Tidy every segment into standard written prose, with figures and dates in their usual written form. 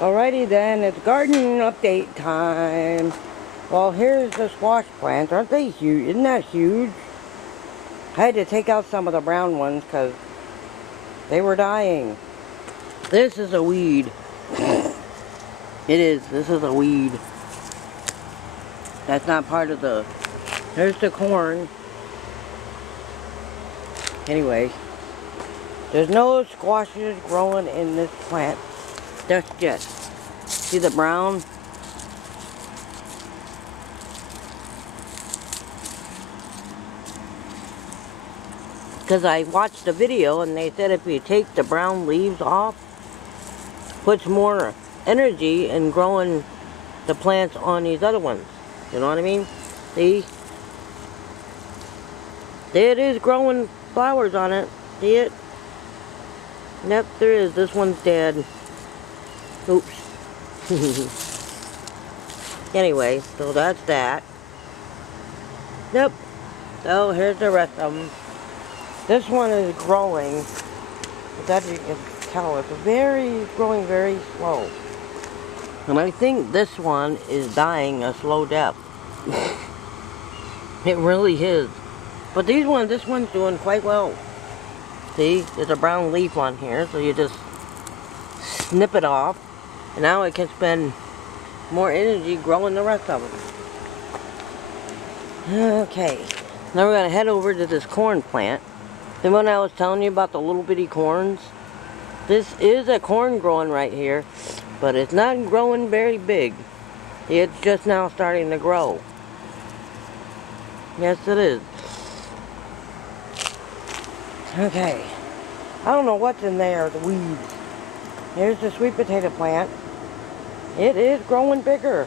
Alrighty then, it's garden update time. Well, here's the squash plants. Aren't they huge? Isn't that huge? I had to take out some of the brown ones because they were dying. This is a weed. It is. This is a weed. That's not part of the... There's the corn. Anyway, there's no squashes growing in this plant. That's just... See the brown? Because I watched a video and they said if you take the brown leaves off, puts more energy in growing the plants on these other ones. You know what I mean? See? There it is growing flowers on it. See it? Yep, there is. This one's dead. Oops. Anyway, so that's that. Yep. So here's the rest of them. This one is growing. But as you can tell, it's growing very slow. And I think this one is dying a slow death. It really is. But this one's doing quite well. See, there's a brown leaf on here, so you just snip it off. And now it can spend more energy growing the rest of them. Okay, now we're going to head over to this corn plant. The one I was telling you about, the little bitty corns. This is a corn growing right here, but it's not growing very big. It's just now starting to grow. Yes, it is. Okay. I don't know what's in there, the weeds. Here's the sweet potato plant. It is growing bigger.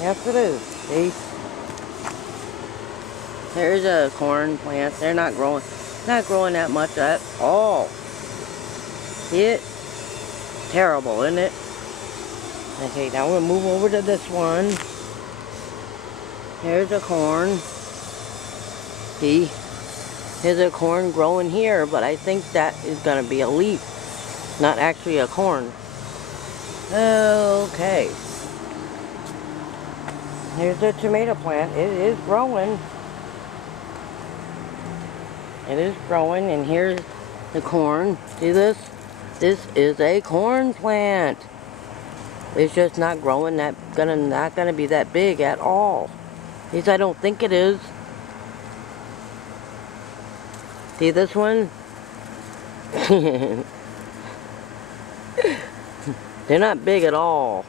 Yes, it is. See? There's a corn plant. They're not growing that much at all. See it? Terrible, isn't it? Okay, now we'll move over to this one. Here's a corn. See? There's a corn growing here, but I think that is going to be a leaf, not actually a corn. Okay. Here's the tomato plant. It is growing. It is growing, and here's the corn. See this? This is a corn plant. It's just not growing not gonna be that big at all. At least I don't think it is. See this one? They're not big at all.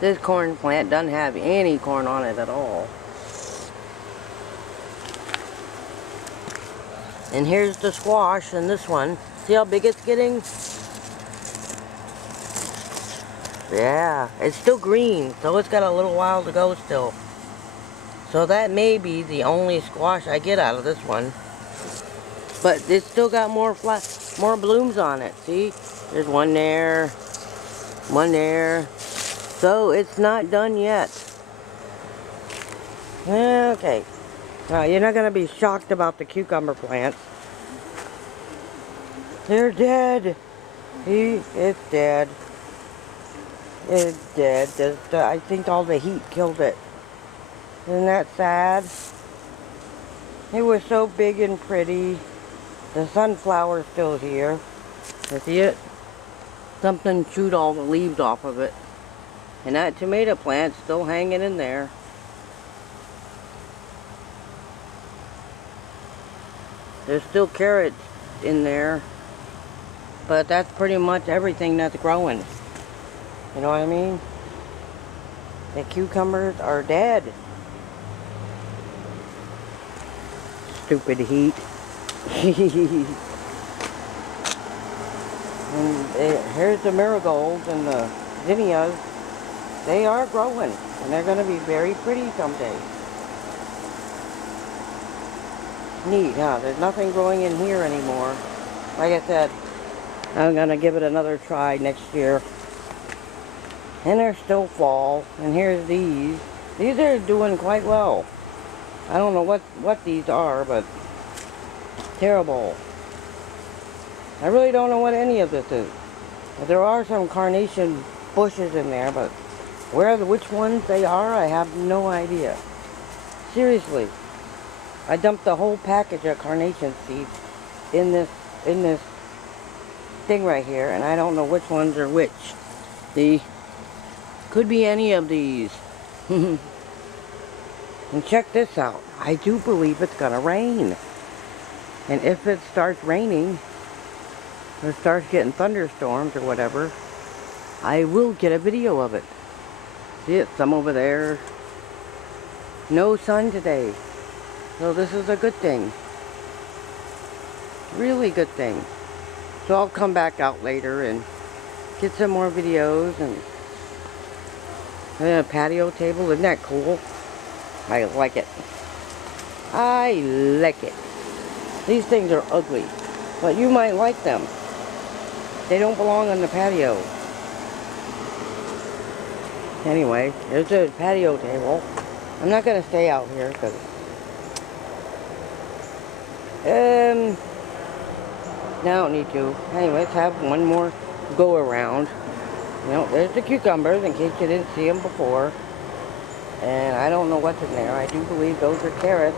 This corn plant doesn't have any corn on it at all. And here's the squash in this one. See how big it's getting? Yeah, it's still green, so it's got a little while to go still. So that may be the only squash I get out of this one. But it's still got more blooms on it. See? There's one there. One there. So it's not done yet. Okay. Now you're not going to be shocked about the cucumber plants. They're dead. See? It's dead. It's dead. I think all the heat killed it. Isn't that sad? It was so big and pretty. The sunflower's still here. You see it? Something chewed all the leaves off of it. And that tomato plant's still hanging in there. There's still carrots in there. But that's pretty much everything that's growing. You know what I mean? The cucumbers are dead. Stupid heat. And here's the marigolds and the zinnias. They are growing, and they're going to be very pretty someday. Neat, huh? There's nothing growing in here anymore. Like I said, I'm going to give it another try next year. And they're still fall. And here's these. These are doing quite well. I don't know what these are, but terrible. I really don't know what any of this is. There are some carnation bushes in there, but which ones they are, I have no idea. Seriously, I dumped the whole package of carnation seeds in this thing right here, and I don't know which ones are which. The could be any of these. And check this out. I do believe it's gonna rain. And if it starts raining, or starts getting thunderstorms or whatever, I will get a video of it. See it? Some over there. No sun today. So this is a good thing. Really good thing. So I'll come back out later and get some more videos and a patio table. Isn't that cool? I like it. I like it. These things are ugly, but you might like them. They don't belong on the patio. Anyway, there's a patio table. I'm not going to stay out here because I don't need to. Anyway, let's have one more go around. You know, there's the cucumbers in case you didn't see them before. And I don't know what's in there. I do believe those are carrots.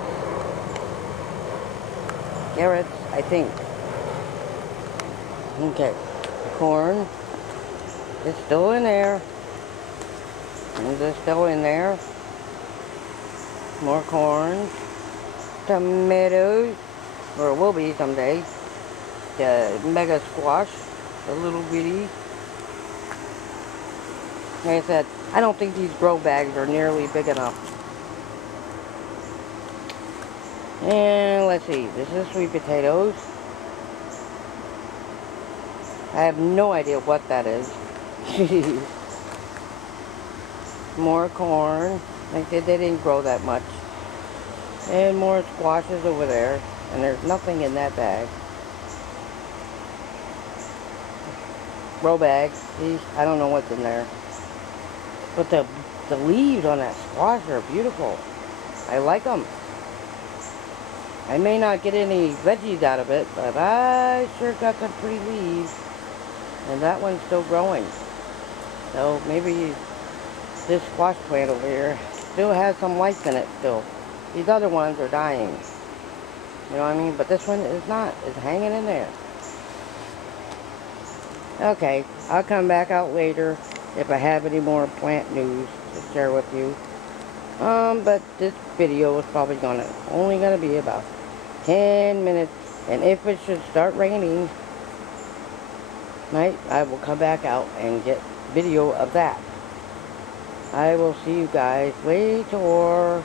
Carrots, I think. Okay. Corn is still in there. And it's still in there. More corn. Tomatoes. Or it will be someday. The mega squash. The little bitty. Like I said, I don't think these grow bags are nearly big enough. And let's see, this is sweet potatoes. I have no idea what that is. More corn. Like they didn't grow that much. And more squashes over there. And there's nothing in that bag. Grow bag. See, I don't know what's in there. But the leaves on that squash are beautiful. I like them. I may not get any veggies out of it, but I sure got some pretty leaves. And that one's still growing. So maybe this squash plant over here still has some life in it still. These other ones are dying. You know what I mean? But this one is not. It's hanging in there. Okay, I'll come back out later if I have any more plant news to share with you. But this video is probably only gonna be about 10 minutes. And if it should start raining, I will come back out and get video of that. I will see you guys later.